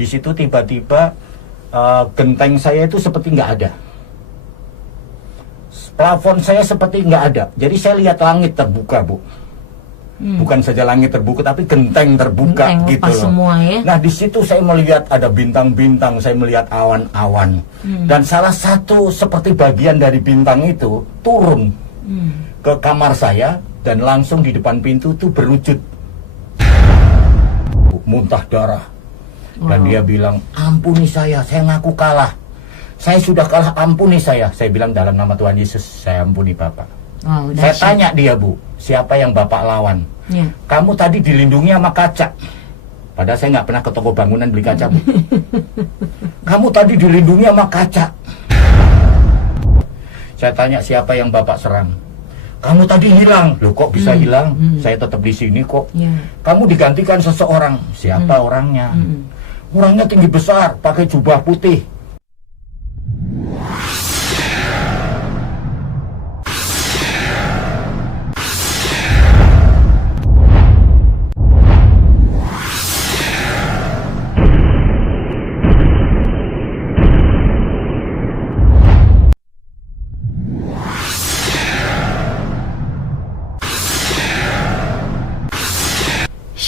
Di situ tiba-tiba genteng saya itu seperti nggak ada. Plafon saya seperti nggak ada. Jadi saya lihat langit terbuka, Bu. Bukan saja langit terbuka, tapi genteng terbuka, genteng gitu loh. Semua, ya? Nah, di situ saya melihat ada bintang-bintang, saya melihat awan-awan. Dan salah satu seperti bagian dari bintang itu turun ke kamar saya dan langsung di depan pintu itu berwujud muntah darah. Dan dia bilang, ampuni saya ngaku kalah. Saya sudah kalah, ampuni saya. Saya bilang dalam nama Tuhan Yesus, saya ampuni Bapak. Saya tanya dia, Bu, siapa yang Bapak lawan? Ya. Kamu tadi dilindungi sama kaca. Padahal saya nggak pernah ke toko bangunan beli kaca, Bu. Kamu tadi dilindungi sama kaca. Saya tanya siapa yang Bapak serang? Kamu tadi hilang. Loh, kok bisa hilang? Saya tetap di sini kok. Ya. Kamu digantikan seseorang. Siapa orangnya? Orangnya tinggi besar, pakai jubah putih.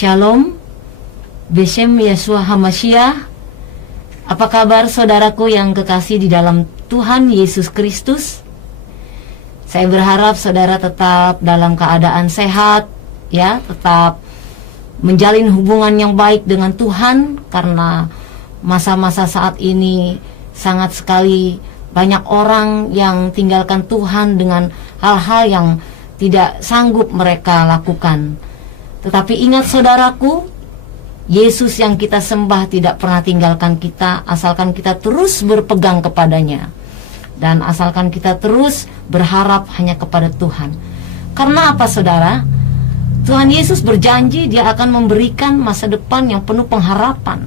Shalom, Beshem Yeshua HaMashiach. Apa kabar saudaraku yang kekasih di dalam Tuhan Yesus Kristus? Saya berharap saudara tetap dalam keadaan sehat, ya, tetap menjalin hubungan yang baik dengan Tuhan, karena masa-masa saat ini sangat sekali banyak orang yang tinggalkan Tuhan dengan hal-hal yang tidak sanggup mereka lakukan. Tetapi ingat saudaraku, Yesus yang kita sembah tidak pernah tinggalkan kita, asalkan kita terus berpegang kepadanya. Dan asalkan kita terus berharap hanya kepada Tuhan. Karena apa saudara? Tuhan Yesus berjanji dia akan memberikan masa depan yang penuh pengharapan.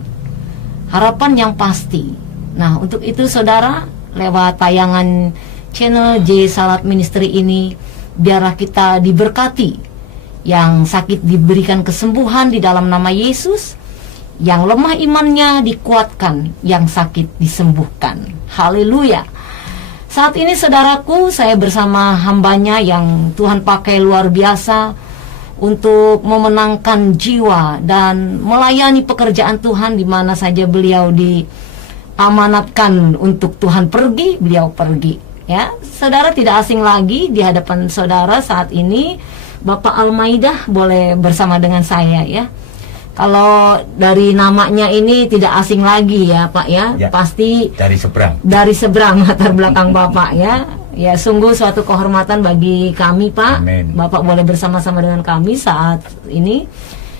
Harapan yang pasti. Nah, untuk itu saudara, lewat tayangan channel J Salat Ministry ini, biarlah kita diberkati. Yang sakit diberikan kesembuhan di dalam nama Yesus, yang lemah imannya dikuatkan, yang sakit disembuhkan. Haleluya. Saat ini saudaraku, saya bersama hambanya yang Tuhan pakai luar biasa untuk memenangkan jiwa dan melayani pekerjaan Tuhan di mana saja beliau diamanatkan untuk Tuhan pergi, beliau pergi. Ya, saudara tidak asing lagi di hadapan saudara saat ini. Bapak Almaidah boleh bersama dengan saya, ya. Kalau dari namanya ini tidak asing lagi ya Pak, ya, pasti dari seberang. Dari seberang latar belakang Bapak, ya. Ya, sungguh suatu kehormatan bagi kami Pak. Amen. Bapak boleh bersama-sama dengan kami saat ini.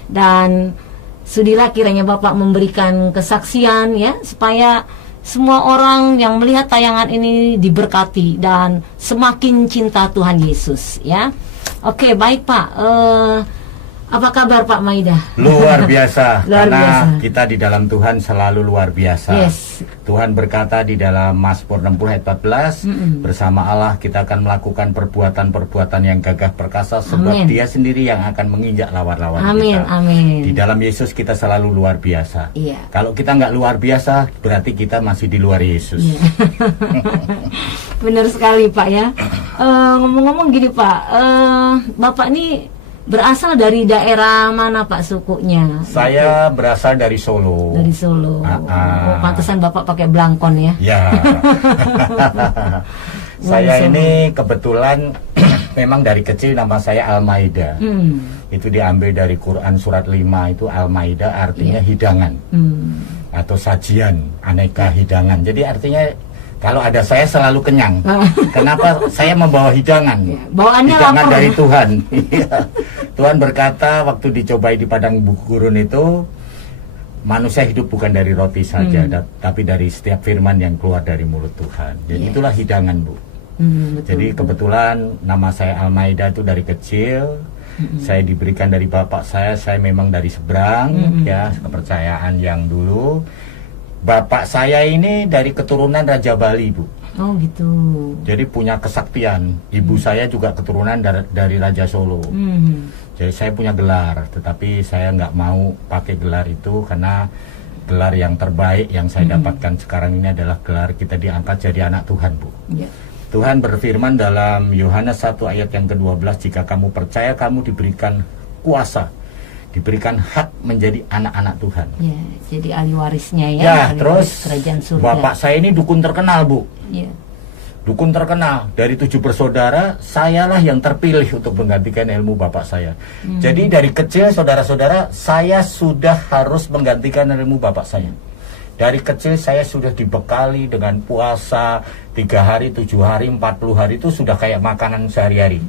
Dan sudilah kiranya Bapak memberikan kesaksian, ya, supaya semua orang yang melihat tayangan ini diberkati dan semakin cinta Tuhan Yesus, ya. Oke, baik Pak. Apa kabar Pak Maidah? Luar biasa. Luar karena biasa. Kita di dalam Tuhan selalu luar biasa. Yes. Tuhan berkata di dalam Mazmur 60 ayat 14, bersama Allah kita akan melakukan perbuatan-perbuatan yang gagah perkasa, sebab Amin. Dia sendiri yang akan menginjak lawan-lawan Amin, kita. amin. Di dalam Yesus kita selalu luar biasa. Iya. Kalau kita nggak luar biasa, berarti kita masih di luar Yesus. Iya. Benar sekali Pak, ya. Ngomong-ngomong gini Pak, Bapak ini berasal dari daerah mana Pak sukunya? Saya berasal dari Solo. Dari Solo. Oh, pantesan Bapak pakai blangkon, ya. Ya. Saya ini kebetulan memang dari kecil nama saya Almaida. Itu diambil dari Quran surat 5, itu Almaida artinya hidangan. Atau sajian, aneka hidangan. Jadi artinya kalau ada saya selalu kenyang. Kenapa? Saya membawa hidangan. Bawaannya hidangan lapar, dari ya? Tuhan. Tuhan berkata waktu dicobai di padang gurun itu, manusia hidup bukan dari roti saja, tapi dari setiap firman yang keluar dari mulut Tuhan. Jadi itulah hidangan, Bu. Betul, Jadi kebetulan nama saya Almaida itu dari kecil. Saya diberikan dari bapak saya memang dari seberang, ya, kepercayaan yang dulu. Bapak saya ini dari keturunan Raja Bali, Bu. Oh gitu. Jadi punya kesaktian. Ibu saya juga keturunan dari Raja Solo. Jadi saya punya gelar, tetapi saya nggak mau pakai gelar itu karena gelar yang terbaik yang saya dapatkan sekarang ini adalah gelar kita diangkat jadi anak Tuhan, Bu. Ya. Tuhan berfirman dalam Yohanes 1 ayat yang ke-12, jika kamu percaya kamu diberikan kuasa, diberikan hak menjadi anak-anak Tuhan. Ya, jadi ahli warisnya ya. Ya, ahli terus waris kerajaan surga. bapak saya ini dukun terkenal, Bu. Ya. Dukun terkenal. Dari 7 bersaudara, sayalah yang terpilih untuk menggantikan ilmu bapak saya. Jadi dari kecil, saudara-saudara, saya sudah harus menggantikan ilmu bapak saya. Dari kecil saya sudah dibekali dengan puasa 3 hari, 7 hari, 40 hari itu sudah kayak makanan sehari-hari.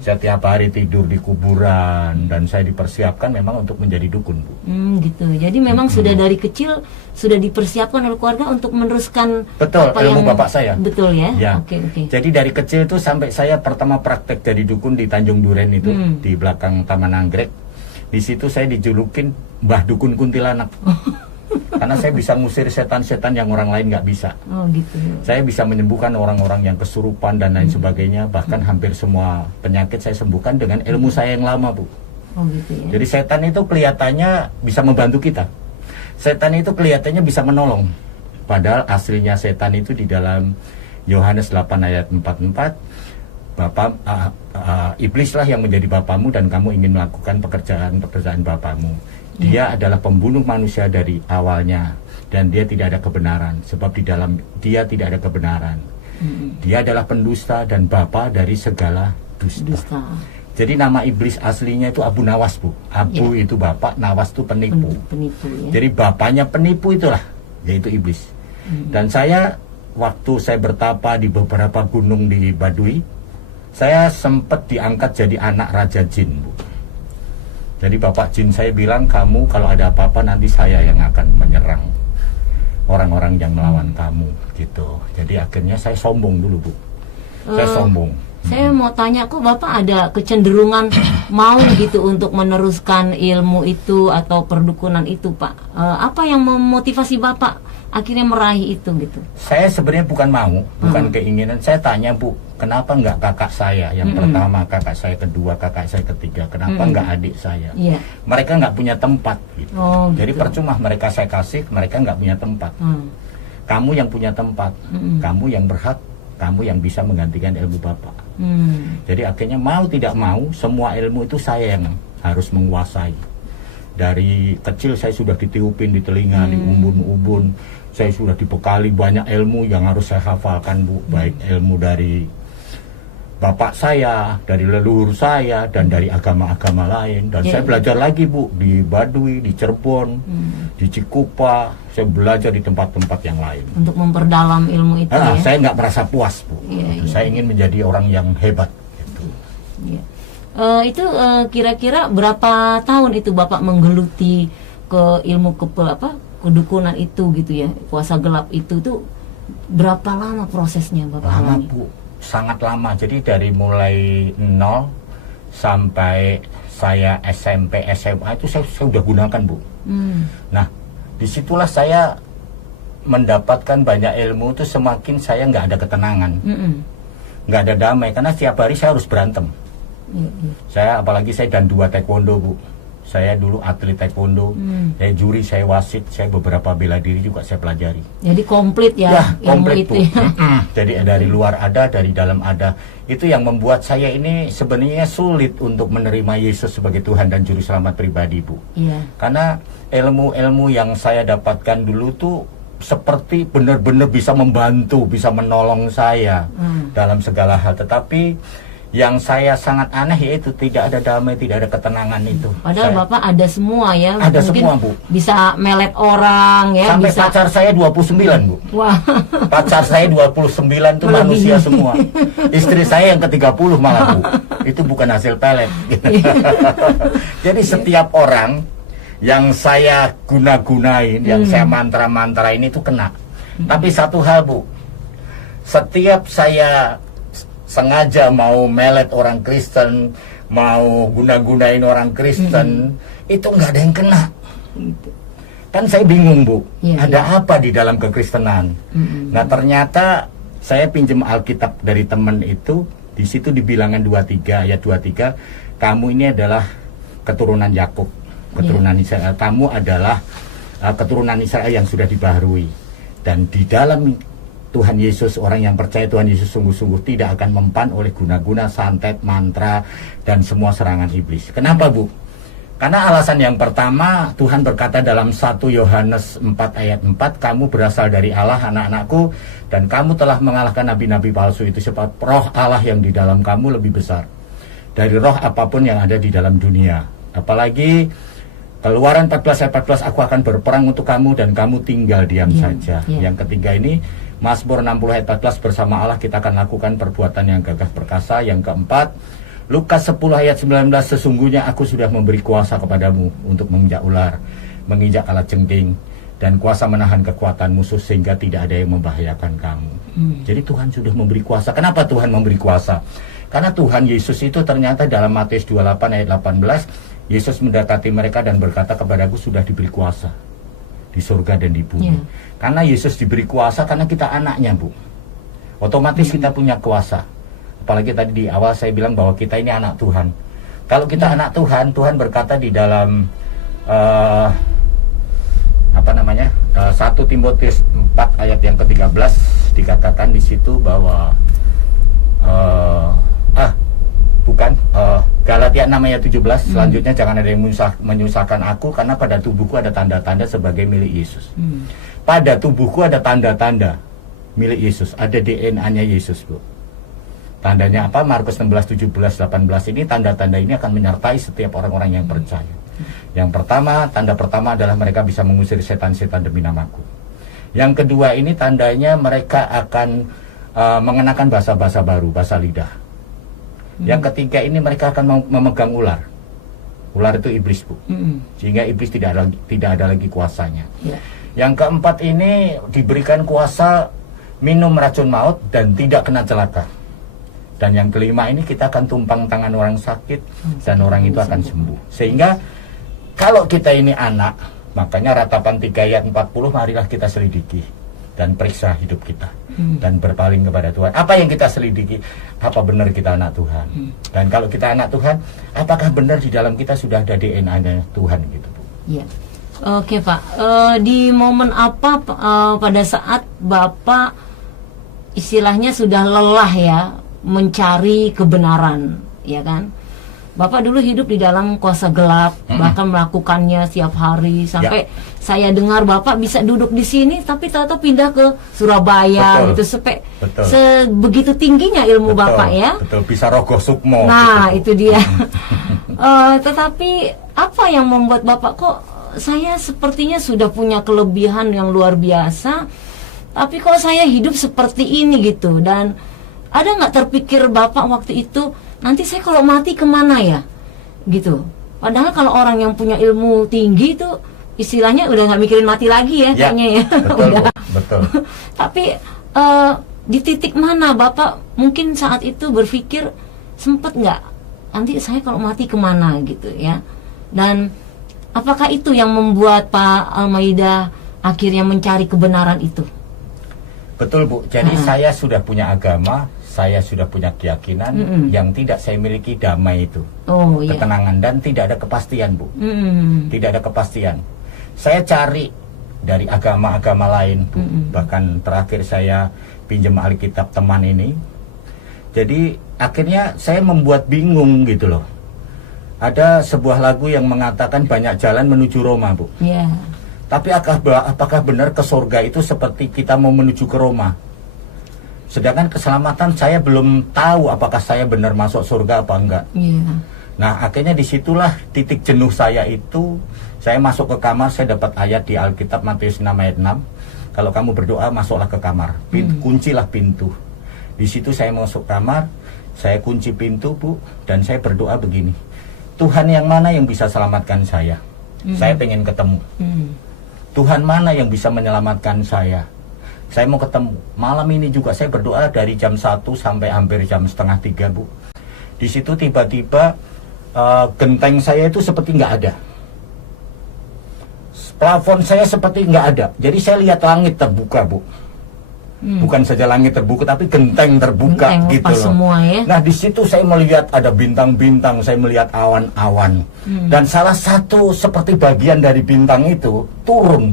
Setiap hari tidur di kuburan dan saya dipersiapkan memang untuk menjadi dukun, Bu. Gitu. Jadi memang sudah dari kecil sudah dipersiapkan oleh keluarga untuk meneruskan Betul, apa ilmu yang bapak saya. Betul ya. Ya. Oke. Jadi dari kecil itu sampai saya pertama praktek jadi dukun di Tanjung Duren itu, di belakang Taman Anggrek. Di situ saya dijulukin Mbah Dukun Kuntilanak. Karena saya bisa ngusir setan-setan yang orang lain nggak bisa. Oh gitu. Saya bisa menyembuhkan orang-orang yang kesurupan dan lain sebagainya. Bahkan hampir semua penyakit saya sembuhkan dengan ilmu saya yang lama, Bu. Oh gitu ya. Jadi setan itu kelihatannya bisa membantu kita. Setan itu kelihatannya bisa menolong. Padahal aslinya setan itu di dalam Yohanes 8 ayat 44, iblislah yang menjadi bapamu dan kamu ingin melakukan pekerjaan bapamu. Dia adalah pembunuh manusia dari awalnya dan dia tidak ada kebenaran, sebab di dalam dia tidak ada kebenaran. Dia adalah pendusta dan bapa dari segala dusta. Jadi nama iblis aslinya itu Abu Nawas, Bu. Abu itu bapak, Nawas itu penipu. Penipu ya. Jadi bapaknya penipu itulah, yaitu iblis. Dan saya waktu saya bertapa di beberapa gunung di Baduy, saya sempat diangkat jadi anak Raja Jin, Bu. Jadi Bapak Jin saya bilang, kamu kalau ada apa-apa nanti saya yang akan menyerang orang-orang yang melawan kamu, gitu. Jadi akhirnya saya sombong dulu, Bu. Saya sombong. Saya mau tanya, kok Bapak ada kecenderungan mau gitu untuk meneruskan ilmu itu atau perdukunan itu, Pak? Apa yang memotivasi Bapak akhirnya meraih itu gitu? Saya sebenarnya bukan mau, bukan keinginan. Saya tanya, Bu, kenapa nggak kakak saya yang pertama, kakak saya kedua, kakak saya ketiga, kenapa nggak adik saya? Iya. Mereka nggak punya tempat, gitu. Oh, gitu. Jadi percuma mereka saya kasih, mereka nggak punya tempat. Kamu yang punya tempat, kamu yang berhak, kamu yang bisa menggantikan ilmu Bapak. Jadi akhirnya mau tidak mau, semua ilmu itu saya yang harus menguasai. Dari kecil saya sudah ditiupin di telinga, di umbun-umbun. Saya sudah dibekali banyak ilmu yang harus saya hafalkan, Bu. Baik ilmu dari bapak saya, dari leluhur saya, dan dari agama-agama lain. Dan saya belajar lagi, Bu, di Baduy, di Cirebon, di Cikupa. Saya belajar di tempat-tempat yang lain. Untuk memperdalam ilmu itu ya? Saya nggak merasa puas, Bu. Saya ingin menjadi orang yang hebat. Gitu. Itu kira-kira berapa tahun itu Bapak menggeluti ke ilmu kedukunan itu gitu ya, kuasa gelap itu tuh berapa lama prosesnya Bapak lama, alami? Bu, sangat lama. Jadi dari mulai 0 sampai saya SMP SMA itu saya sudah gunakan, Bu. Nah, disitulah saya mendapatkan banyak ilmu. Itu semakin saya nggak ada ketenangan, nggak ada damai, karena setiap hari saya harus berantem. Saya apalagi saya dan 2 taekwondo, Bu. Saya dulu atlet taekwondo, saya juri, saya wasit, saya beberapa bela diri juga saya pelajari. Jadi komplit ya, komplit, ilmu itu. Jadi dari luar ada, dari dalam ada. Itu yang membuat saya ini sebenarnya sulit untuk menerima Yesus sebagai Tuhan dan Juru Selamat pribadi, Bu. Karena ilmu-ilmu yang saya dapatkan dulu tuh seperti benar-benar bisa membantu, bisa menolong saya dalam segala hal. Tetapi yang saya sangat aneh yaitu tidak ada damai, tidak ada ketenangan itu. Padahal Bapak ada semua ya. Ada mungkin semua, Bu. Bisa melet orang ya. Sampai bisa... pacar saya 29, Bu. Wah. Pacar saya 29 itu manusia semua. Istri saya yang ke-30 malah, Bu. Itu bukan hasil pelet. Jadi setiap orang yang saya guna-gunain, yang saya mantra-mantrain itu kena. Tapi satu hal, Bu. Setiap saya sengaja mau melet orang Kristen, mau guna-gunain orang Kristen, itu nggak ada yang kena. Kan saya bingung, Bu, ada apa di dalam kekristenan? Nah, ternyata saya pinjam Alkitab dari teman itu, di situ di Bilangan 23 ayat 23, kamu ini adalah keturunan Yakub, keturunan Israel. Kamu adalah keturunan Israel yang sudah dibaharui. Dan di dalam Tuhan Yesus, orang yang percaya Tuhan Yesus sungguh-sungguh tidak akan mempan oleh guna-guna, santet, mantra, dan semua serangan iblis. Kenapa, Bu? Karena alasan yang pertama, Tuhan berkata dalam 1 Yohanes 4 ayat 4, kamu berasal dari Allah, anak-anakku, dan kamu telah mengalahkan nabi-nabi palsu itu, sebab roh Allah yang di dalam kamu lebih besar dari roh apapun yang ada di dalam dunia. Apalagi Keluaran 14 ayat 14, aku akan berperang untuk kamu dan kamu tinggal diam saja. Yang ketiga ini, Mazmur 60 ayat 14, bersama Allah kita akan lakukan perbuatan yang gagah perkasa. Yang keempat, Lukas 10 ayat 19, sesungguhnya aku sudah memberi kuasa kepadamu untuk menginjak ular, menginjak kalajengking, dan kuasa menahan kekuatan musuh sehingga tidak ada yang membahayakan kamu. Jadi Tuhan sudah memberi kuasa. Kenapa Tuhan memberi kuasa? Karena Tuhan Yesus itu ternyata dalam Matius 28 ayat 18, Yesus mendekati mereka dan berkata, kepadaku sudah diberi kuasa di surga dan di bumi. Karena Yesus diberi kuasa karena kita anaknya, Bu. Otomatis kita punya kuasa. Apalagi tadi di awal saya bilang bahwa kita ini anak Tuhan. Kalau kita anak Tuhan, Tuhan berkata di dalam 1 Timotius 4 ayat yang ke-13 dikatakan di situ bahwa Galatia 6 ayat 17, selanjutnya jangan ada yang menyusahkan aku, karena pada tubuhku ada tanda-tanda sebagai milik Yesus. Pada tubuhku ada tanda-tanda milik Yesus, ada DNA-nya Yesus, Bu. Tandanya apa? Markus 16, 17, 18 ini, tanda-tanda ini akan menyertai setiap orang-orang yang percaya. Yang pertama, tanda pertama adalah mereka bisa mengusir setan-setan demi namaku. Yang kedua ini tandanya mereka akan mengenakan bahasa-bahasa baru, bahasa lidah. Yang ketiga ini mereka akan memegang ular. Ular itu iblis, Bu. Sehingga iblis tidak ada lagi kuasanya. Yang keempat ini diberikan kuasa minum racun maut dan tidak kena celaka. Dan yang kelima ini kita akan tumpang tangan orang sakit dan orang itu akan sembuh. Sehingga kalau kita ini anak, makanya Ratapan 3 ayat 40, marilah kita selidiki dan periksa hidup kita dan berpaling kepada Tuhan. Apa yang kita selidiki? Apa benar kita anak Tuhan? Dan kalau kita anak Tuhan, apakah benar di dalam kita sudah ada DNA-nya Tuhan gitu, Bu? Iya. Oke, Pak. Di momen apa pada saat Bapak istilahnya sudah lelah ya mencari kebenaran, ya kan? Bapak dulu hidup di dalam kuasa gelap, bahkan melakukannya setiap hari sampai saya dengar Bapak bisa duduk di sini, tapi tahu-tahu pindah ke Surabaya gitu, sebegitu tingginya ilmu Bapak ya. Betul, bisa rogoh sukmo. Nah, itu dia. Tetapi apa yang membuat Bapak kok saya sepertinya sudah punya kelebihan yang luar biasa, tapi kok saya hidup seperti ini gitu? Dan ada nggak terpikir Bapak waktu itu, nanti saya kalau mati kemana ya gitu? Padahal kalau orang yang punya ilmu tinggi itu istilahnya udah nggak mikirin mati lagi ya kayaknya ya. Betul, udah. Betul. Tapi di titik mana Bapak mungkin saat itu berpikir, sempet nggak nanti saya kalau mati kemana gitu ya? Dan apakah itu yang membuat Pak Almaida akhirnya mencari kebenaran itu? Betul, Bu. Jadi saya sudah punya agama, saya sudah punya keyakinan, yang tidak saya miliki damai itu, ketenangan, dan tidak ada kepastian, Bu. Tidak ada kepastian. Saya cari dari agama-agama lain, Bu. Bahkan terakhir saya pinjam Alkitab teman ini. Jadi akhirnya saya membuat bingung gitu loh. Ada sebuah lagu yang mengatakan banyak jalan menuju Roma, Bu. Tapi apakah benar ke surga itu seperti kita mau menuju ke Roma? Sedangkan keselamatan saya belum tahu apakah saya benar masuk surga apa enggak. Nah, akhirnya disitulah titik jenuh saya itu. Saya masuk ke kamar, saya dapat ayat di Alkitab Matius 6 ayat 6. Kalau kamu berdoa, masuklah ke kamar, kuncilah pintu. Di situ saya masuk kamar, saya kunci pintu, Bu, dan saya berdoa begini, Tuhan yang mana yang bisa selamatkan saya? Saya pengen ketemu. Tuhan mana yang bisa menyelamatkan saya? Saya mau ketemu. Malam ini juga saya berdoa dari jam 1 sampai hampir jam setengah 3, Bu. Di situ tiba-tiba genteng saya itu seperti nggak ada. Plafon saya seperti nggak ada. Jadi saya lihat langit terbuka, Bu. Bukan saja langit terbuka, tapi genteng terbuka, Genteng gitu lepas loh. semua ya. Nah, di situ saya melihat ada bintang-bintang, saya melihat awan-awan. Dan salah satu seperti bagian dari bintang itu turun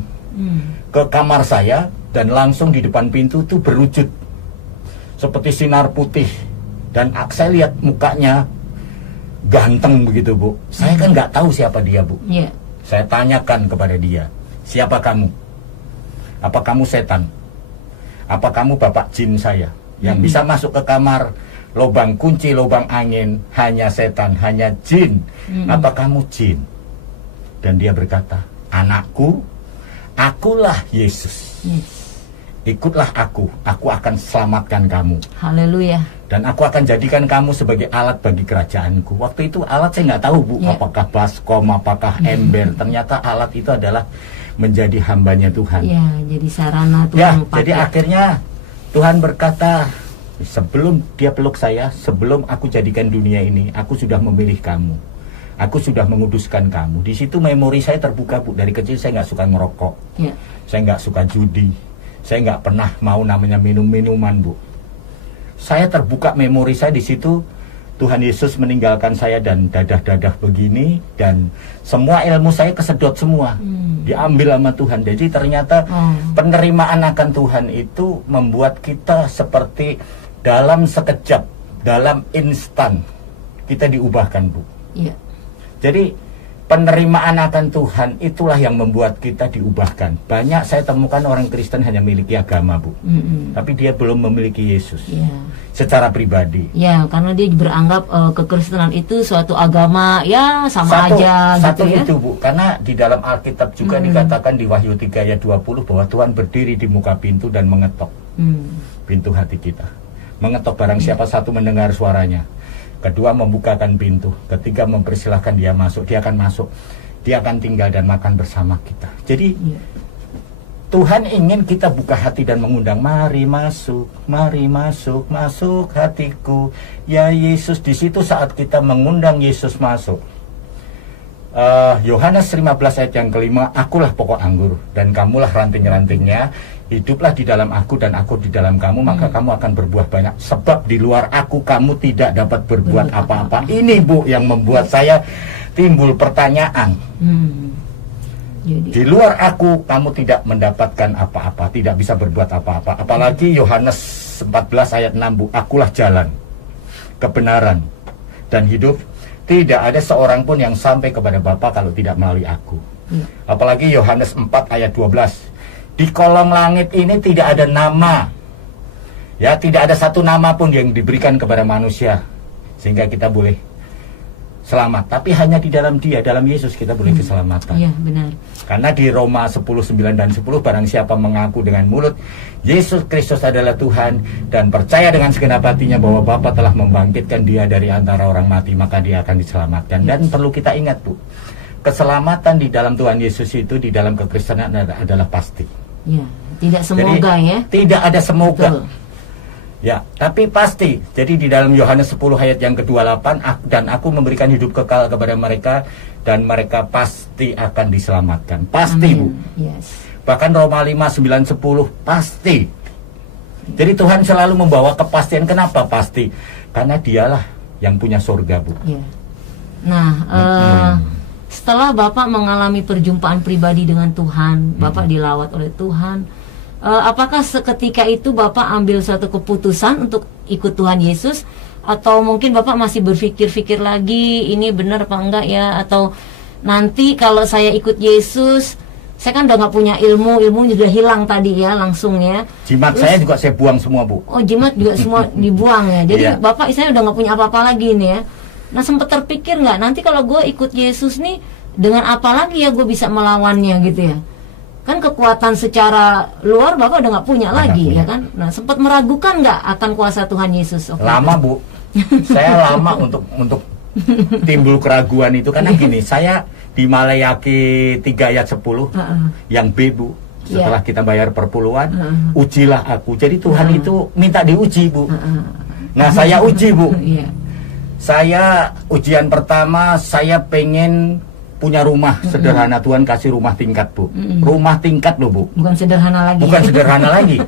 ke kamar saya, dan langsung di depan pintu itu berwujud seperti sinar putih. Dan saya lihat mukanya ganteng begitu, Bu. Saya kan nggak tahu siapa dia, Bu. Iya. Saya tanyakan kepada dia, siapa kamu? Apa kamu setan? Apa kamu bapak jin saya yang bisa masuk ke kamar, lubang kunci, lubang angin, hanya setan, hanya jin? Apa kamu jin? Dan dia berkata, anakku, akulah Yesus. Ikutlah aku akan selamatkan kamu. Haleluya. Dan aku akan jadikan kamu sebagai alat bagi kerajaanku. Waktu itu alat saya nggak tahu, Bu, apakah baskom, apakah ember. Ternyata alat itu adalah menjadi hambanya Tuhan. Ya, jadi sarana Tuhan Ya, pakai. jadi akhirnya Tuhan berkata, sebelum dia peluk saya, sebelum aku jadikan dunia ini, aku sudah memilih kamu. Aku sudah menguduskan kamu. Di situ memori saya terbuka, Bu. Dari kecil saya nggak suka ngerokok. Ya. Saya nggak suka judi. Saya nggak pernah mau namanya minum-minuman, Bu. Saya terbuka memori saya di situ. Tuhan Yesus meninggalkan saya dan dadah-dadah begini, dan semua ilmu saya kesedot semua, diambil sama Tuhan. Jadi ternyata penerimaan akan Tuhan itu membuat kita seperti dalam sekejap, dalam instan kita diubahkan, Bu. Iya. Jadi penerimaan akan Tuhan itulah yang membuat kita diubahkan. Banyak saya temukan orang Kristen hanya memiliki agama, Bu, tapi dia belum memiliki Yesus. Iya. Secara pribadi. Ya, karena dia beranggap kekristenan itu suatu agama ya sama aja satu gitu ya. itu, Bu. Karena di dalam Alkitab juga dikatakan di Wahyu 3 ayat 20 bahwa Tuhan berdiri di muka pintu dan mengetok pintu hati kita. Mengetok, barang siapa satu mendengar suaranya. Kedua, membukakan pintu. Ketiga, mempersilahkan dia masuk. Dia akan masuk. Dia akan tinggal dan makan bersama kita. Jadi Tuhan ingin kita buka hati dan mengundang, mari masuk, masuk hatiku, ya Yesus. Di situ saat kita mengundang Yesus masuk, Yohanes 15 ayat yang kelima, akulah pokok anggur dan kamulah ranting-rantingnya. Hiduplah di dalam aku dan aku di dalam kamu, maka kamu akan berbuah banyak. Sebab di luar aku kamu tidak dapat berbuat apa-apa. Ini, Bu, yang membuat saya timbul pertanyaan. Di luar aku kamu tidak mendapatkan apa-apa, tidak bisa berbuat apa-apa. Apalagi Yohanes 14 ayat 6, Bu, akulah jalan, kebenaran, dan hidup. Tidak ada seorang pun yang sampai kepada Bapa kalau tidak melalui aku. Apalagi Yohanes 4 ayat 12, di kolong langit ini tidak ada nama, ya, tidak ada satu nama pun yang diberikan kepada manusia sehingga kita boleh selamat, tapi hanya di dalam Dia, dalam Yesus kita boleh keselamatan. Iya, benar. Karena di Roma 10:9 dan 10, barang siapa mengaku dengan mulut Yesus Kristus adalah Tuhan dan percaya dengan segenap hatinya bahwa Bapa telah membangkitkan Dia dari antara orang mati, maka dia akan diselamatkan. Dan perlu kita ingat, Bu, keselamatan di dalam Tuhan Yesus itu, di dalam kekristenan adalah pasti. Ya, tidak semoga. Jadi, ya. tidak ada semoga. Betul. Ya, tapi pasti. Jadi di dalam Yohanes 10 ayat yang ke-28, dan aku memberikan hidup kekal kepada mereka dan mereka pasti akan diselamatkan. Pasti, Amin. Bu. Yes. Bahkan Roma 5, 9, 10 pasti. Jadi Tuhan selalu membawa kepastian. Kenapa pasti? Karena Dialah yang punya surga, Bu. Ya. Nah, setelah Bapak mengalami perjumpaan pribadi dengan Tuhan, Bapak dilawat oleh Tuhan, apakah seketika itu Bapak ambil suatu keputusan untuk ikut Tuhan Yesus, atau mungkin Bapak masih berpikir-pikir lagi ini benar apa enggak ya, atau nanti kalau saya ikut Yesus, saya kan udah nggak punya ilmu juga hilang tadi ya langsung ya. Jimat saya juga saya buang semua, Bu. Oh, jimat juga semua dibuang ya. Jadi Iya. Bapak saya udah nggak punya apa-apa lagi nih ya. Nah, sempat terpikir nggak nanti kalau gue ikut Yesus nih, dengan apa lagi ya gue bisa melawannya gitu ya? Kan kekuatan secara luar Bapak udah nggak punya lagi punya. ya kan? Nah, sempat meragukan nggak akan kuasa Tuhan Yesus? Lama, Bu. Saya lama untuk timbul keraguan itu karena gini, saya di Malayaki 3 ayat 10 yang B, Bu. Setelah kita bayar perpuluhan, ujilah aku. Jadi Tuhan itu minta diuji, Bu. Nah, saya uji, Bu. Iya. Saya ujian pertama, saya pengen punya rumah sederhana. Tuhan kasih rumah tingkat, Bu. Rumah tingkat loh, Bu. Bukan sederhana lagi. Bukan sederhana lagi.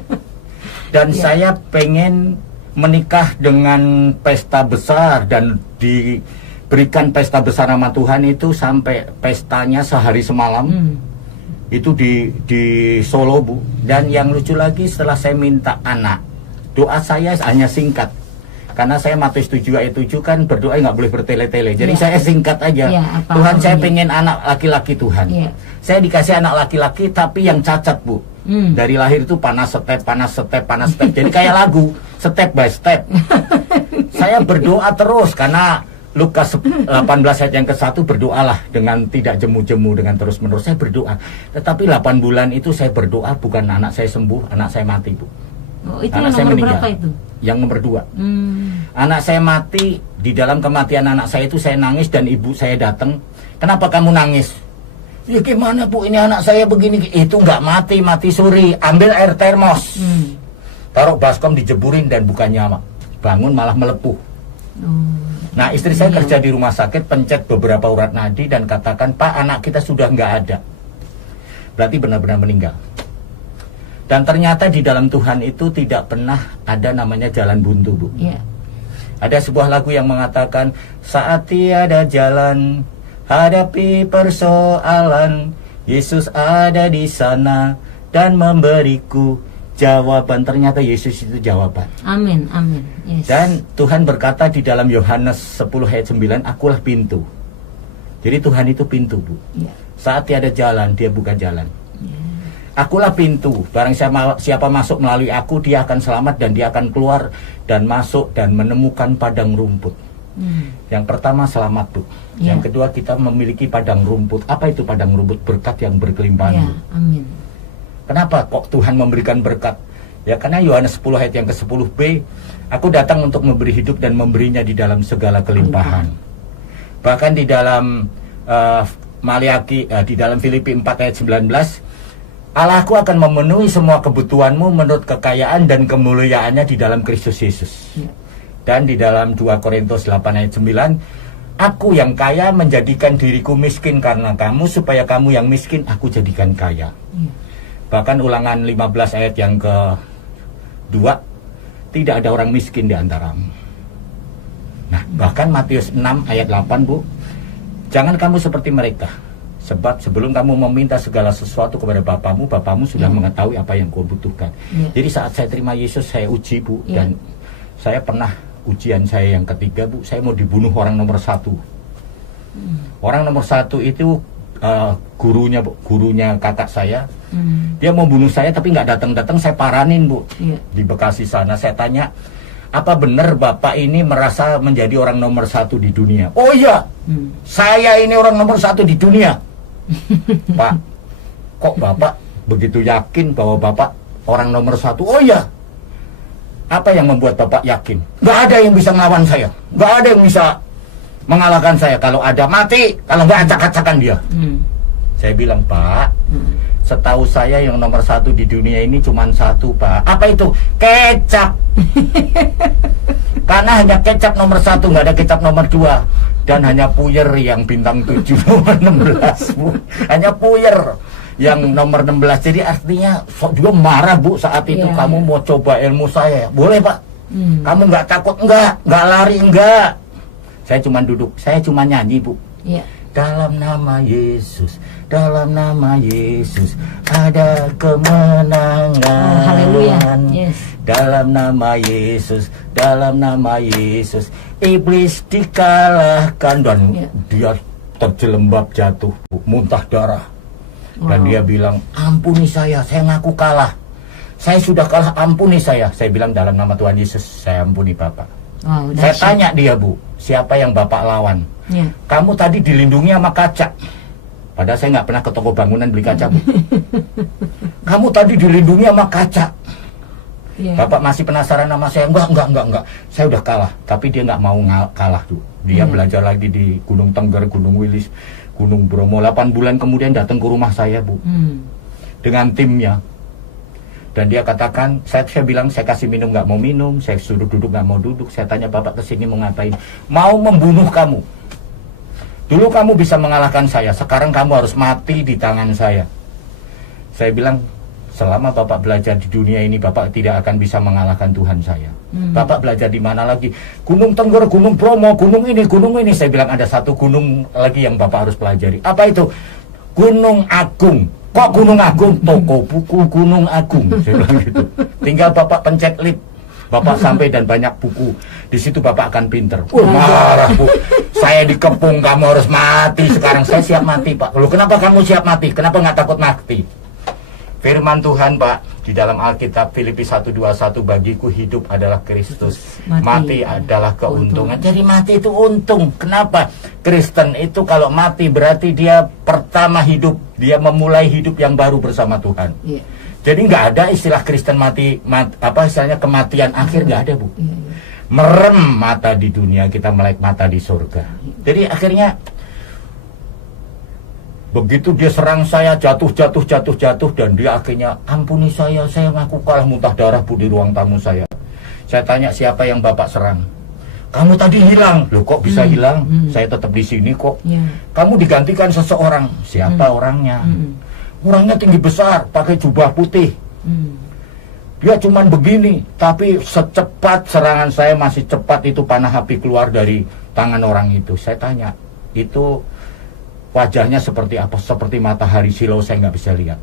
Dan saya pengen menikah dengan pesta besar dan diberikan pesta besar nama Tuhan itu sampai pestanya sehari semalam. Itu di Solo, Bu. Dan yang lucu lagi, setelah saya minta anak, doa saya hanya singkat. Karena saya Matius 7 ayat 7 kan berdoa nggak boleh bertele-tele. Jadi saya singkat aja. Tuhan, saya pengen anak laki-laki Tuhan. Saya dikasih anak laki-laki tapi yang cacat, Bu. Dari lahir itu panas step, panas step, panas step. Jadi kayak lagu, step by step. Saya berdoa terus karena Lukas 18 ayat yang ke-1, berdoalah dengan tidak jemu-jemu, dengan terus-menerus. Saya berdoa. Tetapi 8 bulan itu saya berdoa bukan anak saya sembuh, anak saya mati, Bu. Oh, itu anak yang saya nomor meninggal. berapa itu? Yang nomor 2. Anak saya mati. Di dalam kematian anak saya itu saya nangis dan ibu saya datang. Kenapa kamu nangis? Ya gimana, Bu, ini anak saya begini. Itu nggak mati, mati suri. Ambil air termos, taruh baskom, dijeburin dan bukannya bangun malah melepuh. Nah, istri saya kerja di rumah sakit, pencet beberapa urat nadi dan katakan, Pak, anak kita sudah nggak ada. Berarti benar-benar meninggal. Dan ternyata di dalam Tuhan itu tidak pernah ada namanya jalan buntu, Bu. Ada sebuah lagu yang mengatakan, saat tiada jalan, hadapi persoalan, Yesus ada di sana dan memberiku jawaban. Ternyata Yesus itu jawaban. Amin, amin. Yes. Dan Tuhan berkata di dalam Yohanes 10 ayat 9, akulah pintu. Jadi Tuhan itu pintu, Bu. Saat tiada jalan, dia buka jalan. Akulah pintu, barang siapa masuk melalui aku, dia akan selamat dan dia akan keluar dan masuk dan menemukan padang rumput. Yang pertama selamat, Bu. Yang kedua kita memiliki padang rumput. Apa itu padang rumput? Berkat yang berkelimpahan. Amin. Kenapa kok Tuhan memberikan berkat? Ya karena Yohanes 10 ayat yang ke-10b, aku datang untuk memberi hidup dan memberinya di dalam segala kelimpahan. Bahkan di dalam di dalam Filipi 4 ayat 19, Allahku akan memenuhi semua kebutuhanmu menurut kekayaan dan kemuliaannya di dalam Kristus Yesus. Dan di dalam 2 Korintus 8 ayat 9, aku yang kaya menjadikan diriku miskin karena kamu, supaya kamu yang miskin aku jadikan kaya. Bahkan Ulangan 15 ayat yang ke-2, tidak ada orang miskin di antaramu. Nah, bahkan Matius 6 ayat 8, Bu, jangan kamu seperti mereka. Sebab sebelum kamu meminta segala sesuatu kepada Bapamu, Bapamu sudah mengetahui apa yang kau butuhkan. Jadi saat saya terima Yesus, saya uji, Bu. Dan saya pernah ujian saya yang ketiga, Bu. Saya mau dibunuh orang nomor 1. Orang nomor 1 itu gurunya kakak saya. Dia mau bunuh saya tapi nggak datang-datang, saya paranin, Bu. Di Bekasi sana saya tanya, apa benar Bapak ini merasa menjadi orang nomor 1 di dunia? Oh iya, saya ini orang nomor 1 di dunia. Pak, kok Bapak begitu yakin bahwa Bapak orang nomor 1? Oh iya. Apa yang membuat Bapak yakin? Nggak ada yang bisa melawan saya, nggak ada yang bisa mengalahkan saya. Kalau ada mati, kalau nggak acak-acakan dia. Saya bilang, Pak, setahu saya yang nomor 1 di dunia ini cuma 1, Pak. Apa itu? Kecap. Karena hanya kecap nomor 1, nggak ada kecap nomor 2. Dan hanya puyer yang bintang 7 nomor 16, Bu. Hanya puyer yang nomor 16. Jadi artinya juga marah, Bu, saat itu. Kamu mau coba ilmu saya? Boleh, Pak. Kamu nggak takut? Nggak lari? Nggak. Saya cuma duduk, saya cuma nyanyi, Bu. Dalam nama Yesus, dalam nama Yesus ada kemenangan. Haleluya. Yes. Dalam nama Yesus, dalam nama Yesus iblis dikalahkan. Dan dia terjelembab jatuh, muntah darah. Dan dia bilang, ampuni saya ngaku kalah. Saya sudah kalah, ampuni saya. Saya bilang, dalam nama Tuhan Yesus saya ampuni Bapak. Saya tanya dia, Bu, siapa yang Bapak lawan? Kamu tadi dilindungi sama kaca. Padahal saya nggak pernah ke toko bangunan beli kaca, Bu. Kamu tadi dilindungi sama kaca. Bapak masih penasaran sama saya? Enggak. Saya udah kalah. Tapi dia nggak mau kalah, tuh. Dia belajar lagi di Gunung Tengger, Gunung Wilis, Gunung Bromo. 8 bulan kemudian datang ke rumah saya, Bu. Dengan timnya. Dan dia katakan, saya bilang, saya kasih minum nggak mau minum, saya suruh duduk nggak mau duduk. Saya tanya, Bapak kesini mau ngapain? Mau membunuh kamu. Dulu kamu bisa mengalahkan saya, sekarang kamu harus mati di tangan saya. Saya bilang, selama Bapak belajar di dunia ini, Bapak tidak akan bisa mengalahkan Tuhan saya. Bapak belajar di mana lagi? Gunung Tengger, Gunung Bromo, gunung ini. Saya bilang ada satu gunung lagi yang Bapak harus pelajari. Apa itu? Gunung Agung. Kok Gunung Agung? Toko buku Gunung Agung. Saya bilang gitu. Tinggal Bapak pencet lip, Bapak sampai dan banyak buku. Di situ Bapak akan pinter. Marah, Bu. Saya dikepung, kamu harus mati. Sekarang saya siap mati, Pak. Loh, kenapa kamu siap mati? Kenapa nggak takut mati? Firman Tuhan, Pak, di dalam Alkitab Filipi 1:21, bagiku hidup adalah Kristus, mati adalah keuntungan. Jadi mati itu untung. Kenapa? Kristen itu kalau mati berarti dia pertama hidup, dia memulai hidup yang baru bersama Tuhan. Yeah. Jadi nggak ada istilah Kristen mati, istilahnya kematian akhir, nggak ada, Bu. Merem mata di dunia, kita melek mata di surga. Jadi akhirnya begitu dia serang saya, jatuh, dan dia akhirnya ampuni saya ngaku kalah, muntah darah, Bu, di ruang tamu saya. Saya tanya, siapa yang Bapak serang? Kamu tadi hilang. Loh, kok bisa hilang? Saya tetap di sini kok. Kamu digantikan seseorang. Siapa orangnya? Orangnya tinggi besar, pakai jubah putih. Dia cuman begini, tapi secepat serangan saya, masih cepat itu panah api keluar dari tangan orang itu. Saya tanya, itu wajahnya seperti apa? Seperti matahari silau, saya nggak bisa lihat.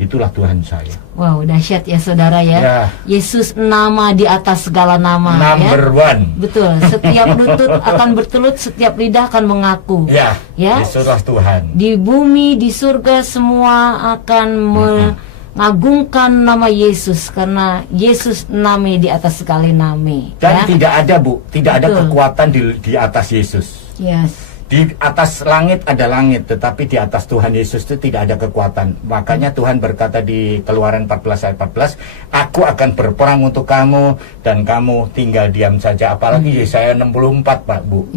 Itulah Tuhan saya. Wow, dahsyat ya saudara ya. Yesus nama di atas segala nama. Number one. Betul. Setiap lutut akan bertelut, setiap lidah akan mengaku. Ya. Yesuslah Tuhan. Di bumi, di surga semua akan mengagungkan nama Yesus, karena Yesus nama di atas segala nama. Dan tidak ada, Bu, tidak ada kekuatan di atas Yesus. Yes. Di atas langit ada langit, tetapi di atas Tuhan Yesus itu tidak ada kekuatan. Makanya Tuhan berkata di Keluaran 14 ayat 14, aku akan berperang untuk kamu dan kamu tinggal diam saja. Apalagi Yesaya 64, Pak, Bu.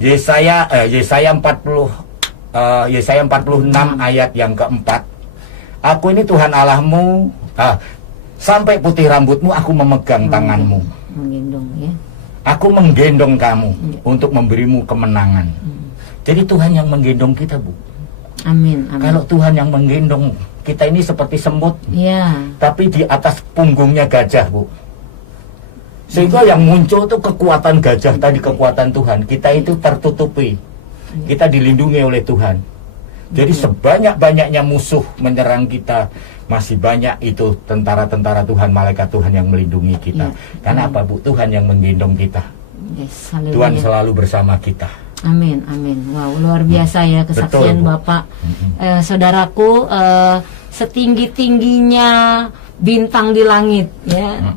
Yesaya 46 ayat yang keempat. Aku ini Tuhan Allahmu, sampai putih rambutmu aku memegang tanganmu. Menggendong, ya. Aku menggendong kamu untuk memberimu kemenangan. Jadi Tuhan yang menggendong kita, Bu. Amin. Kalau Tuhan yang menggendong kita ini seperti semut, tapi di atas punggungnya gajah, Bu. Sehingga yang muncul itu kekuatan gajah tadi, kekuatan Tuhan. Kita itu tertutupi, kita dilindungi oleh Tuhan. Jadi sebanyak-banyaknya musuh menyerang kita, masih banyak itu tentara-tentara Tuhan, malaikat Tuhan yang melindungi kita. Karena apa, Bu? Tuhan yang menggendong kita. Tuhan selalu bersama kita. Amin, amin. Wow, luar biasa ya kesaksian Bapak. Saudaraku, setinggi-tingginya bintang di langit, ya.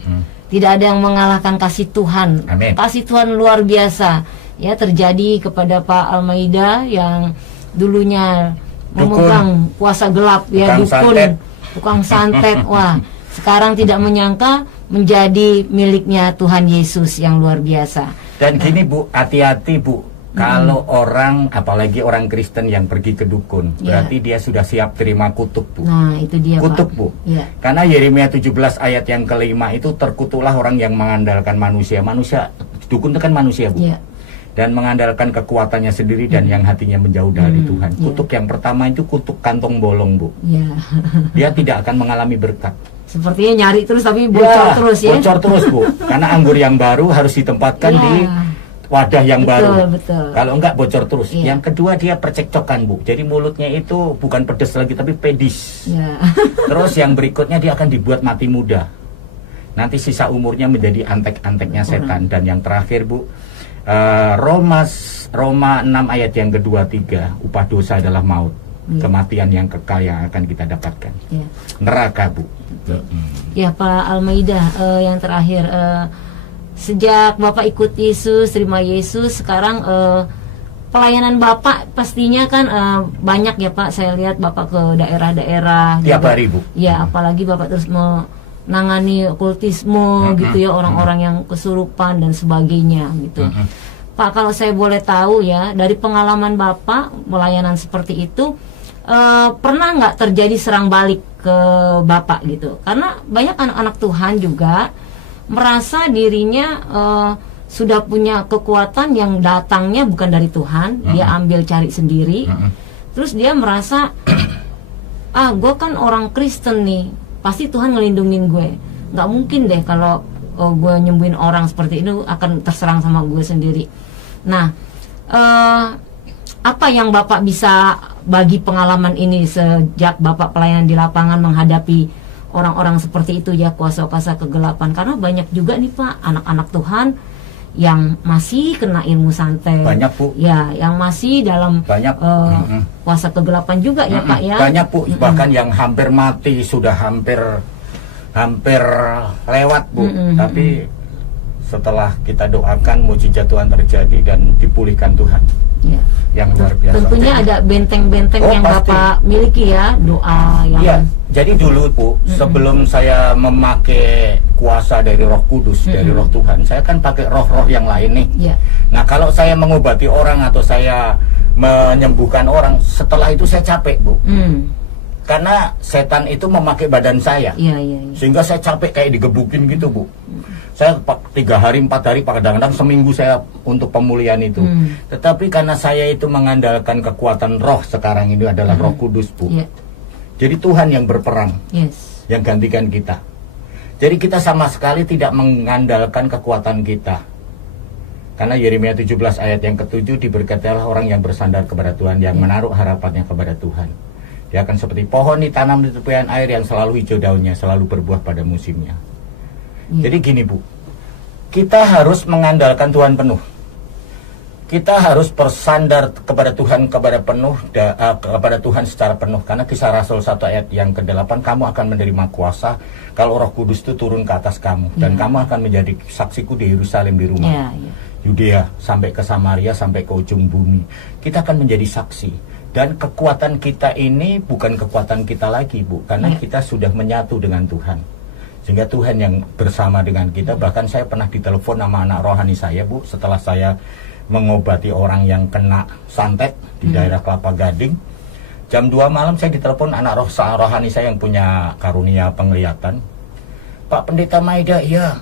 Tidak ada yang mengalahkan kasih Tuhan. Amin. Kasih Tuhan luar biasa, ya, terjadi kepada Pak Almeida yang dulunya memegang kuasa gelap, ya, dukun, tukang santet. Wah, sekarang tidak menyangka menjadi miliknya Tuhan Yesus yang luar biasa. Dan gini, Bu, hati-hati, Bu. Kalau orang, apalagi orang Kristen yang pergi ke dukun, berarti dia sudah siap terima kutuk, Bu. Nah, itu dia, kutuk, Pak. Bu. Karena Yeremia 17 ayat yang kelima itu, terkutuklah orang yang mengandalkan manusia. Dukun itu kan manusia, Bu. Dan mengandalkan kekuatannya sendiri dan yang hatinya menjauh dari Tuhan. Kutuk yang pertama itu kutuk kantong bolong, Bu. Dia tidak akan mengalami berkat. Sepertinya nyari terus tapi bocor terus, ya. Bocor terus, Bu. Karena anggur yang baru harus ditempatkan di wadah yang baru. Kalau enggak bocor terus. Yang kedua, dia percekcokan, Bu. Jadi mulutnya itu bukan pedes lagi tapi pedis. Terus yang berikutnya, dia akan dibuat mati muda. Nanti sisa umurnya menjadi antek-anteknya setan. Dan yang terakhir, Bu, Roma 6 ayat yang kedua 3, upah dosa adalah maut. Kematian yang kekal yang akan kita dapatkan. Neraka, Bu. Ya, Pak Almeida, yang terakhir, sejak Bapak ikut Yesus, terima Yesus, sekarang pelayanan Bapak pastinya kan banyak ya, Pak. Saya lihat Bapak ke daerah-daerah tiap hari, Bu. Ya, apalagi Bapak terus menangani okultisme gitu ya, orang-orang yang kesurupan dan sebagainya gitu. Pak, kalau saya boleh tahu ya, dari pengalaman Bapak pelayanan seperti itu, pernah nggak terjadi serang balik ke Bapak gitu? Karena banyak anak-anak Tuhan juga merasa dirinya sudah punya kekuatan yang datangnya bukan dari Tuhan, dia ambil cari sendiri. Terus dia merasa, gue kan orang Kristen nih, pasti Tuhan ngelindungin gue. Nggak mungkin deh kalau gue nyembuhin orang seperti itu akan terserang sama gue sendiri. Nah, apa yang Bapak bisa bagi pengalaman ini sejak Bapak pelayanan di lapangan menghadapi orang-orang seperti itu ya, kuasa-kuasa kegelapan? Karena banyak juga nih Pak, anak-anak Tuhan yang masih kena ilmu santet. Banyak Bu. Ya, yang masih dalam Banyak. kuasa kegelapan juga ya Pak ya. Banyak Bu, bahkan yang hampir mati, sudah hampir lewat Bu. Tapi setelah kita doakan, mujizat Tuhan terjadi dan dipulihkan Tuhan. Ya. Yang luar biasa. Tentunya ada benteng-benteng yang pasti. Bapak miliki ya, doa yang. Iya, jadi dulu Bu, sebelum saya memakai kuasa dari Roh Kudus, dari Roh Tuhan, saya kan pakai roh-roh yang lain nih. Ya. Nah, kalau saya mengobati orang atau saya menyembuhkan orang, setelah itu saya capek Bu. Karena setan itu memakai badan saya. Iya. Sehingga saya capek kayak digebukin gitu Bu. Saya 3 hari, 4 hari, kadang-kadang seminggu saya untuk pemulihan itu. Tetapi karena saya itu mengandalkan kekuatan roh sekarang ini adalah Roh Kudus Bu. Yeah. Jadi Tuhan yang berperang, Yes. yang gantikan kita. Jadi kita sama sekali tidak mengandalkan kekuatan kita. Karena Yeremia 17 ayat yang ke-7, diberkatilah orang yang bersandar kepada Tuhan, yang menaruh harapannya kepada Tuhan. Dia akan seperti pohon ditanam di tepian air yang selalu hijau daunnya, selalu berbuah pada musimnya. Jadi gini Bu, kita harus mengandalkan Tuhan penuh. Kita harus bersandar kepada Tuhan kepada Tuhan secara penuh. Karena Kisah Rasul 1 ayat yang ke-8, kamu akan menerima kuasa kalau Roh Kudus itu turun ke atas kamu, dan kamu akan menjadi saksiku di Yerusalem, di rumah Yudea, sampai ke Samaria, sampai ke ujung bumi. Kita akan menjadi saksi. Dan kekuatan kita ini bukan kekuatan kita lagi Bu, karena kita sudah menyatu dengan Tuhan. Sehingga Tuhan yang bersama dengan kita. Bahkan saya pernah ditelepon sama anak rohani saya Bu, setelah saya mengobati orang yang kena santet di daerah Kelapa Gading. Jam 2 malam saya ditelepon anak rohani saya yang punya karunia penglihatan. Pak Pendeta Maida, iya.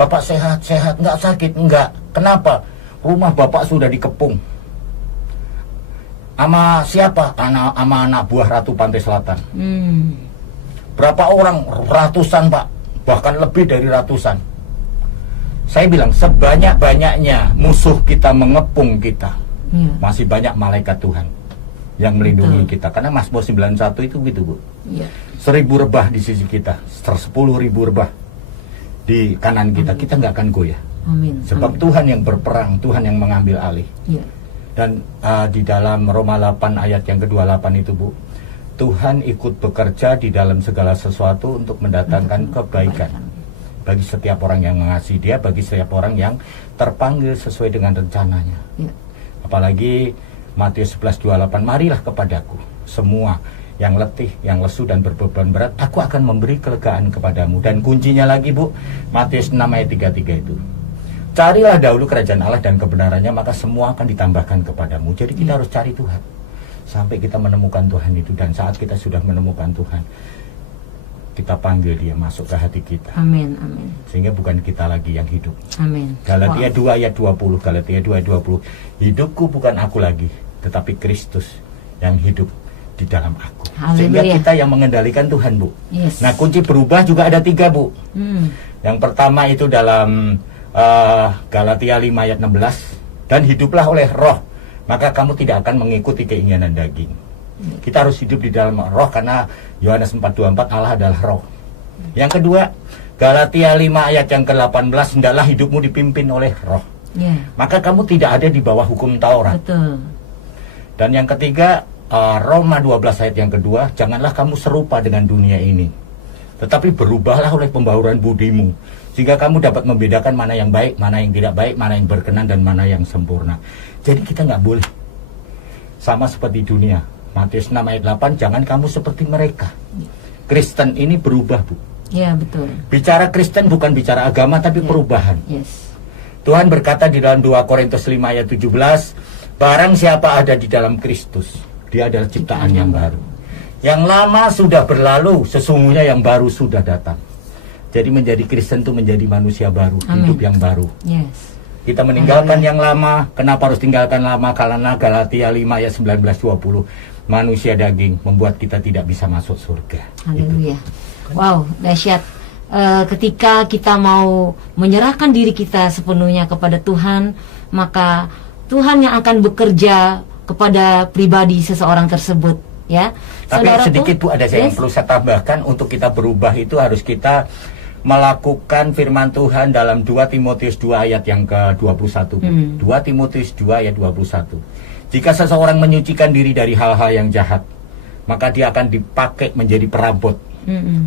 Bapak sehat, nggak sakit, enggak. Kenapa? Rumah Bapak sudah dikepung. Sama siapa? Sama anak buah Ratu Pantai Selatan. Berapa orang? Ratusan Pak, bahkan lebih dari ratusan. Saya bilang sebanyak-banyaknya musuh kita mengepung kita, masih banyak malaikat Tuhan yang melindungi kita. Karena Mazmur 91 itu gitu Bu. 1000 rebah di sisi kita, 10.000 rebah di kanan kita, kita nggak akan goyah. Sebab Tuhan yang berperang, Tuhan yang mengambil alih. Dan di dalam Roma 8 ayat yang ke-28 itu Bu, Tuhan ikut bekerja di dalam segala sesuatu untuk mendatangkan kebaikan bagi setiap orang yang mengasihi Dia, bagi setiap orang yang terpanggil sesuai dengan rencananya. Apalagi Matius 11:28, marilah kepadaku semua yang letih, yang lesu dan berbeban berat, aku akan memberi kelegaan kepadamu. Dan kuncinya lagi Bu, Matius 6 ayat 33 itu, carilah dahulu kerajaan Allah dan kebenarannya, maka semua akan ditambahkan kepadamu. Jadi kita harus cari Tuhan sampai kita menemukan Tuhan itu. Dan saat kita sudah menemukan Tuhan, kita panggil Dia masuk ke hati kita. Amin. Sehingga bukan kita lagi yang hidup. Amin. Galatia 2 ayat 20, Galatia 2 ayat 20, hidupku bukan aku lagi, tetapi Kristus yang hidup di dalam aku. Sehingga kita yang mengendalikan Tuhan Bu. Nah, kunci berubah juga ada 3 Bu. Yang pertama itu dalam Galatia 5 ayat 16, dan hiduplah oleh roh, maka kamu tidak akan mengikuti keinginan daging. Kita harus hidup di dalam roh, karena Yohanes 4:24, Allah adalah roh. Yang kedua, Galatia 5 ayat yang ke-18, hendaklah hidupmu dipimpin oleh roh. Maka kamu tidak ada di bawah hukum Taurat. Betul. Dan yang ketiga, Roma 12 ayat yang kedua, janganlah kamu serupa dengan dunia ini, tetapi berubahlah oleh pembauran budimu, sehingga kamu dapat membedakan mana yang baik, mana yang tidak baik, mana yang berkenan, dan mana yang sempurna. Jadi kita nggak boleh sama seperti dunia. Matius 6 ayat 8, jangan kamu seperti mereka. Kristen ini berubah Bu. Ya betul. Bicara Kristen bukan bicara agama, tapi perubahan. Tuhan berkata di dalam 2 Korintus 5 ayat 17, barang siapa ada di dalam Kristus, dia adalah ciptaan yang baru. Yang lama sudah berlalu, sesungguhnya yang baru sudah datang. Jadi menjadi Kristen itu menjadi manusia baru, hidup yang baru. Kita meninggalkan yang lama. Kenapa harus tinggalkan lama? Karena Galatia 5 ayat 19-20, manusia daging membuat kita tidak bisa masuk surga. Haleluya. Wow, dahsyat. Ketika kita mau menyerahkan diri kita sepenuhnya kepada Tuhan, maka Tuhan yang akan bekerja kepada pribadi seseorang tersebut, ya. Tapi Saudaraku, sedikit Bu, ada yang perlu saya tambahkan. Untuk kita berubah itu harus kita melakukan firman Tuhan dalam 2 Timotius 2 ayat yang ke-21. 2 Timotius 2 ayat 21. Jika seseorang menyucikan diri dari hal-hal yang jahat, maka dia akan dipakai menjadi perabot.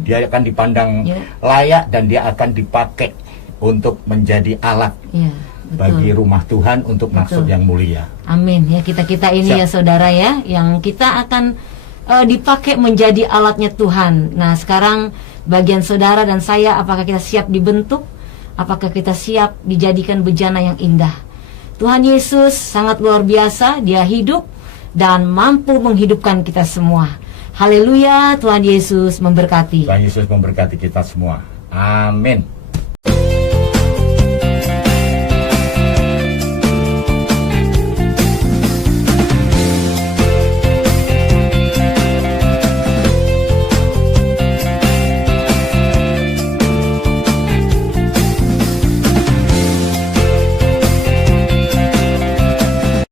Dia akan dipandang layak dan dia akan dipakai untuk menjadi alat bagi rumah Tuhan untuk maksud yang mulia. Amin. Ya, kita ini ya saudara ya, yang kita akan dipakai menjadi alatnya Tuhan. Nah, sekarang bagian saudara dan saya, apakah kita siap dibentuk? Apakah kita siap dijadikan bejana yang indah? Tuhan Yesus sangat luar biasa. Dia hidup dan mampu menghidupkan kita semua. Haleluya, Tuhan Yesus memberkati. Tuhan Yesus memberkati kita semua. Amin.